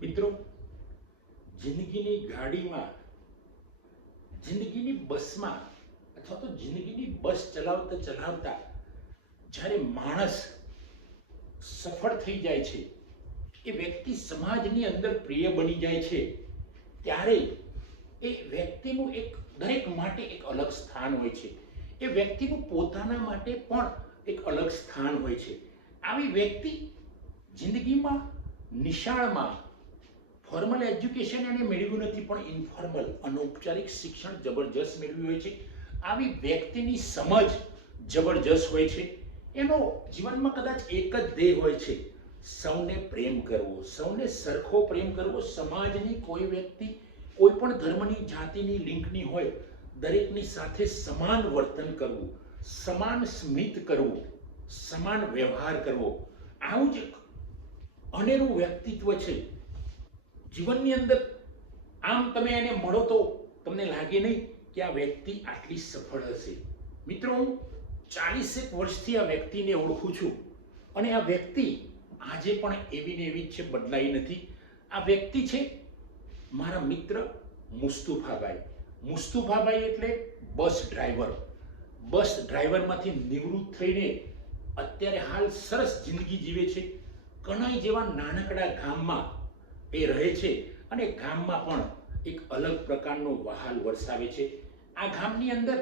મિત્રો, જિંદગીની ગાડીમાં, જિંદગીની બસમાં અથવા તો જિંદગીની બસ ચલાવતા ચલાવતા જ્યારે માણસ સફળ થઈ જાય છે, એ વ્યક્તિ સમાજની અંદર પ્રિય બની જાય છે, ત્યારે એ વ્યક્તિનું દરેક માટે એક અલગ સ્થાન હોય છે. એ વ્યક્તિનું પોતાના માટે પણ એક અલગ સ્થાન હોય છે. આવી વ્યક્તિ જિંદગીમાં નિશાળમાં ફોર્મલ એજ્યુકેશન એને મેળવ્યું નથી, પણ ઇન્ફોર્મલ અનૌપચારિક શિક્ષણ જબરજસ્ત મેળવ્યું હોય છે. આવી વ્યક્તિની સમજ જબરજસ્ત હોય છે. એનો જીવનમાં કદાચ એક જ ધ્યેય હોય છે, સૌને પ્રેમ કરવો, સૌને સરખો પ્રેમ કરવો. સમાજની કોઈ વ્યક્તિ કોઈ પણ ધર્મની, જાતિની, લિંગની હોય, દરેકની સાથે સમાન વર્તન કરવું, સમાન સ્મિત કરવું, સમાન વ્યવહાર કરવો. આવું જ અનેરું વ્યક્તિત્વ છે જીવનની અંદર. આમ તમે એને મળો તો તમને લાગે નહીં કે આ વ્યક્તિ આટલી સફળ હશે. મિત્રો, હું 40 વર્ષથી આ વ્યક્તિને ઓળખું છું અને આ વ્યક્તિ આજે પણ એવી ને એવી જ છે, બદલાઈ નથી. આ વ્યક્તિ છે મારા મિત્ર મુસ્તુફાભાઈ. મુસ્તુફાભાઈ એટલે બસ ડ્રાઈવર. બસ ડ્રાઈવરમાંથી નિવૃત્ત થઈને અત્યારે હાલ સરસ જિંદગી જીવે છે. કનાઈ જેવા નાનકડા ગામમાં એ રહે છે અને ગામમાં પણ એક અલગ પ્રકારનો વહાલ વરસાવે છે. આ ગામની અંદર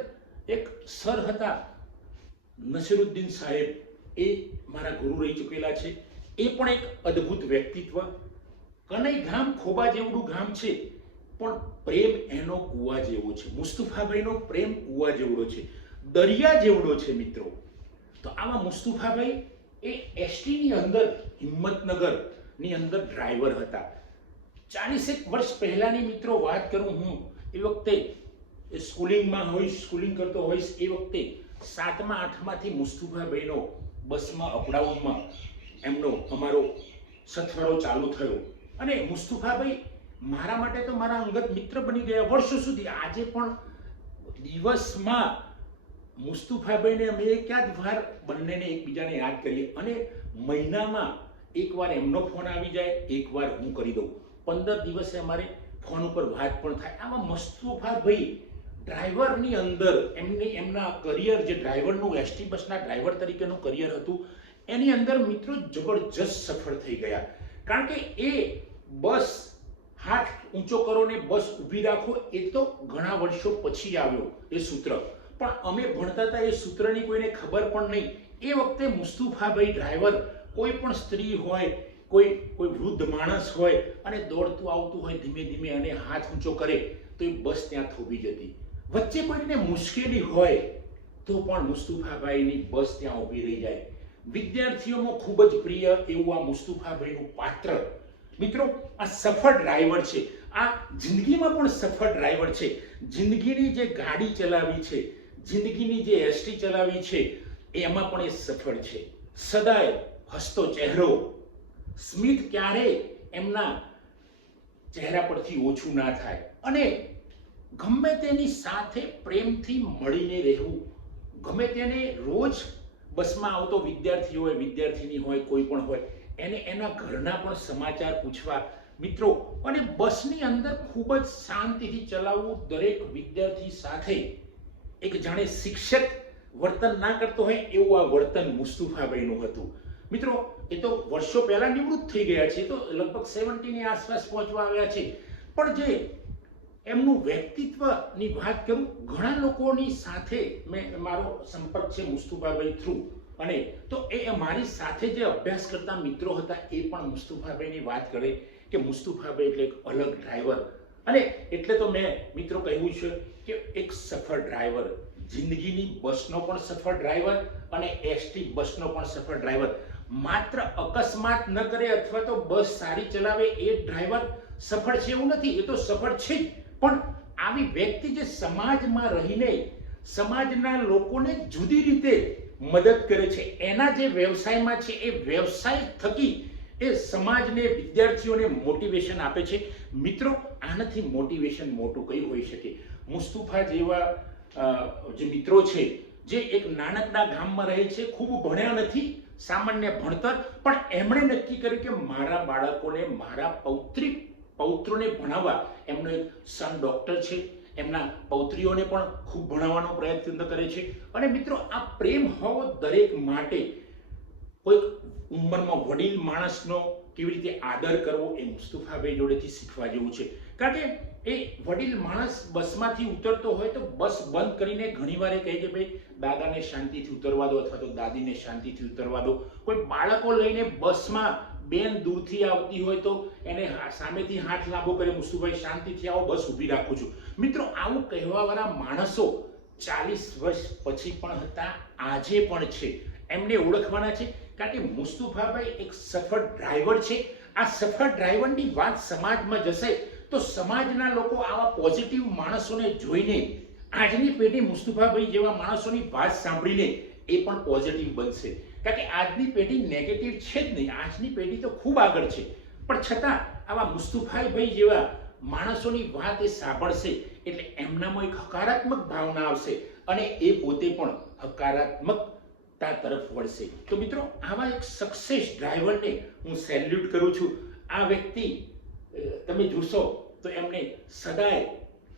એક સર હતા, નસીરુદ્દીન સાહેબ, એ મારા ગુરુ રહી ચૂકેલા છે. એ પણ એક અદ્ભુત વ્યક્તિત્વ. કનાઈ ગામ ખોબા જેવડું ગામ છે, પણ પ્રેમ એનો કુવા જેવો છે. મુસ્તુફાભાઈનો પ્રેમ કુવા જેવડો છે, દરિયા જેવડો છે. મિત્રો, તો આવા મુસ્તુફાભાઈ એ એસટીની અંદર, હિંમતનગરની અંદર ડ્રાઈવર હતા. 40 વર્ષ પહેલાની મિત્રો વાત કરું હું, એ વખતે સ્કૂલિંગમાં હોઈશ, સ્કૂલિંગ કરતો હોઈશ, એ વખતે 7મા 8માંથી મુસ્તુફાભાઈનો બસમાં અપડાઉનમાં અમારો સથવારો ચાલુ થયો. અને મુસ્તુફાભાઈ મારા માટે તો મારા અંગત મિત્ર બની ગયા વર્ષો સુધી. આજે પણ દિવસમાં મુસ્તુફાભાઈને અમે ક્યાં જ વાર બંનેને એકબીજાને યાદ કરીએ, અને મહિનામાં એકવાર એમનો ફોન આવી જાય, એકવાર હું કરી દઉં. 15 દિવસે અમારે ફોન ઉપર વાત પણ થાય. આમાં મુસ્તુફાભાઈ ડ્રાઈવરની અંદર એમના કરિયર, જે ડ્રાઈવરનું, એસટી બસના ડ્રાઈવર તરીકેનું કરિયર હતું, એની અંદર મિત્રો જબરજસ્ત સફળ થઈ ગયા. કારણ કે એ બસ, હાથ ઊંચો કરો ને બસ ઊભી રાખો, એ તો ઘણા વર્ષો પછી આવ્યો એ સૂત્ર. પણ અમે ભણતા હતા, એ સૂત્રની કોઈને ખબર પણ નહીં. એ વખતે મુસ્તુફાભાઈ ડ્રાઈવર કોઈ પણ સ્ત્રી હોય, કોઈ વૃદ્ધ માણસ હોય અને દોડતું આવતું હોય ધીમે ધીમે અને હાથ ઊંચો કરે તો એ બસ ત્યાં થોભી જતી. વચ્ચે કોઈને મુશ્કેલી હોય તો પણ મુસ્તુફાભાઈની બસ ત્યાં ઊભી રહી જાય. વિદ્યાર્થીઓમાં ખૂબ જ પ્રિય એવું આ મુસ્તુફાભાઈનું પાત્ર. મિત્રો, આ સફળ ડ્રાઈવર છે, આ જિંદગીમાં પણ સફળ ડ્રાઈવર છે. જિંદગીની જે ગાડી ચલાવી છે, જિંદગીની જે એસટી ચલાવી છે, એમાં પણ એ સફળ છે. સદાય હસતો ચહેરો, સ્મિત ક્યારેય એમના ચહેરા પરથી ઓછું ના થાય, અને ગમે તેની સાથે પ્રેમથી મળીને રહેવું. ગમે તેને રોજ બસમાં આવતો વિદ્યાર્થી હોય, વિદ્યાર્થીની હોય, કોઈ પણ હોય, એને એના ઘરના પણ સમાચાર પૂછવા. મિત્રો, અને બસની અંદર ખૂબ જ શાંતિથી ચલાવવું. દરેક વિદ્યાર્થી સાથે એક જાણે શિક્ષક વર્તન ના કરતો હોય એવું આ વર્તન મુસ્તુફાભાઈનું હતું. મિત્રો, એ તો વર્ષો પહેલા નિવૃત્ત થઈ ગયા છે, તો લગભગ 70 ની આસપાસ પહોંચવા આવ્યા છે. પણ જે એમનું વ્યક્તિત્વની વાત કરું, ઘણા લોકોની સાથે મારો સંપર્ક છે મુસ્તુફાભાઈ થ્રુ, અને તો એ મારી સાથે જે અભ્યાસ કરતા મિત્રો હતા, એ પણ મુસ્તુફાભાઈની વાત કરે કે મુસ્તુફાભાઈ એટલે એક અલગ ડ્રાઈવર. અને એટલે તો મેં મિત્રો કહ્યું છે કે એક સફળ ડ્રાઈવર, જિંદગીની બસનો પણ સફળ ડ્રાઈવર અને એસટી બસનો પણ સફળ ડ્રાઈવર. માત્ર અકસ્માત ન કરે અથવા તો બસ સારી ચલાવે એ ડ્રાઈવર સફળ છે એવું નથી, એ તો સફળ છે જ. પણ આવી વ્યક્તિ જે સમાજમાં રહીને સમાજના લોકોને જુદી રીતે મદદ કરે છે, એના જે વ્યવસાયમાં છે, એ વ્યવસાય થકી એ સમાજને, વિદ્યાર્થીઓને મોટિવેશન આપે છે. મિત્રો, આનાથી મોટિવેશન મોટું કઈ હોઈ શકે? મુસ્તુફા જેવા જે મિત્રો છે, જે એક નાનકડા ગામમાં રહે છે, ખૂબ ભણ્યા નથી, સામાન્ય ભણતર, પણ એમણે નક્કી કર્યું કે મારા બાળકોને, મારા પૌત્રોને ભણાવવા. એમનો એક સન ડૉક્ટર છે, એમના પૌત્રીઓને પણ ખૂબ ભણાવવાનો પ્રયત્ન કરે છે. અને મિત્રો, આ પ્રેમ હોવો દરેક માટે, કોઈક ઉંમરમાં વડીલ માણસનો કેવી રીતે આદર કરવો એ મુસ્તફાભાઈ જોડેથી શીખવા જેવું છે. કારણ કે એ વડીલ માણસ બસમાંથી ઉતરતો હોય તો બસ બંધ કરીને ઘણીવાર એ કહે કે ભાઈ દાદાને શાંતિથી ઉતરવા દો અથવા તો દાદીને શાંતિથી ઉતરવા દો. કોઈ બાળકો લઈને બસમાં બેન દૂરથી આવતી હોય તો એને સામેથી હાથ લાંબો કરે, મુસ્તુભાઈ શાંતિથી આવો, બસ ઊભી રાખું છું. મિત્રો, આવું કહેવાવાળા માણસો 40 વર્ષ પછી પણ હતા, આજે પણ છે. એમને ઓળખવાના છે, કારણ કે મુસ્તુફાભાઈ એક સફળ ડ્રાઈવર છે. આ સફળ ડ્રાઈવરની વાત સમાજમાં જશે તો સમાજના લોકો આવા પોઝિટિવ માણસોને જોઈને, આજની પેઢી મુસ્તુફાભાઈ જેવા માણસોની વાત સાંભળીને એ પણ પોઝિટિવ બનશે. કારણ કે આજની પેઢી નેગેટિવ છે જ નહીં, આજની પેઢી તો ખૂબ આગળ છે. પણ છતાં આવા મુસ્તુફાભાઈ જેવા માણસોની વાત એ સાંભળશે એટલે એમનામાં એક હકારાત્મક ભાવના આવશે અને એ પોતે પણ હકારાત્મકતા તરફ વળશે. તો મિત્રો, આવા એક સક્સેસ ડ્રાઈવરને હું સેલ્યુટ કરું છું. આ વ્યક્તિ તમે જોશો તો એમને સદાય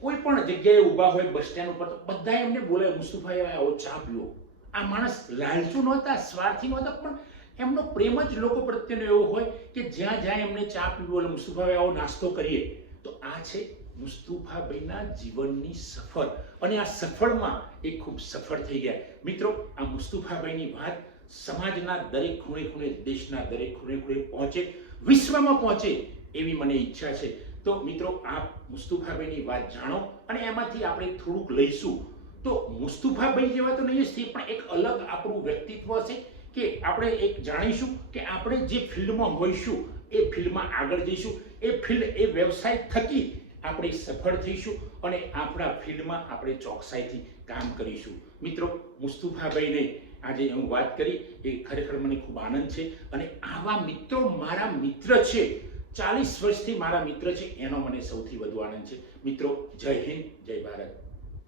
કોઈ પણ જગ્યાએ ઊભા હોય, બસ સ્ટેન્ડ ઉપર, તો બધા એમને બોલે, મુસ્તુફાઈ આવો ચા પીવો. આ માણસ લાલચુ નહોતા, સ્વાર્થી નહોતા, પણ એમનો પ્રેમ જ લોકો પ્રત્યેનો એવો હોય કે જ્યાં જ્યાં એમને ચા પીવો, એટલે મુસ્તુફાઈ આવો નાસ્તો કરીએ. તો આ છે મુસ્તુફાભાઈના જીવનની સફર, અને આ સફળમાં એ ખૂબ સફળ થઈ ગયા. મિત્રો, આ મુસ્તુફાભાઈની વાત સમાજના દરેક ખૂણે ખૂણે, દેશના દરેક ખૂણે ખૂણે પહોંચે, વિશ્વમાં પહોંચે એવી મને ઈચ્છા છે. તો મિત્રો, આપ મુસ્તુફાભાઈની વાત જાણો અને એમાંથી આપણે થોડુંક લઈશું. તો મુસ્તુફાભાઈ જેવા તો નહીં જ થઈ, પણ એક અલગ આપણું વ્યક્તિત્વ હશે કે આપણે એક જાણીશું કે આપણે જે ફિલ્ડમાં હોઈશું એ ફિલ્ડમાં આગળ જઈશું, એ ફિલ્ડ, એ વ્યવસાય થકી આપણે સફળ થઈશું અને આપણા ફિલ્ડમાં આપણે ચોકસાઈથી કામ કરીશું. મિત્રો, મુસ્તુફાભાઈને આજે હું વાત કરી એ ખરેખર મને ખૂબ આનંદ છે. અને આવા મિત્રો મારા મિત્ર છે, 40 વર્ષથી મારા મિત્ર છે, એનો મને સૌથી વધુ આનંદ છે. મિત્રો, જય હિન્દ, જય ભારત.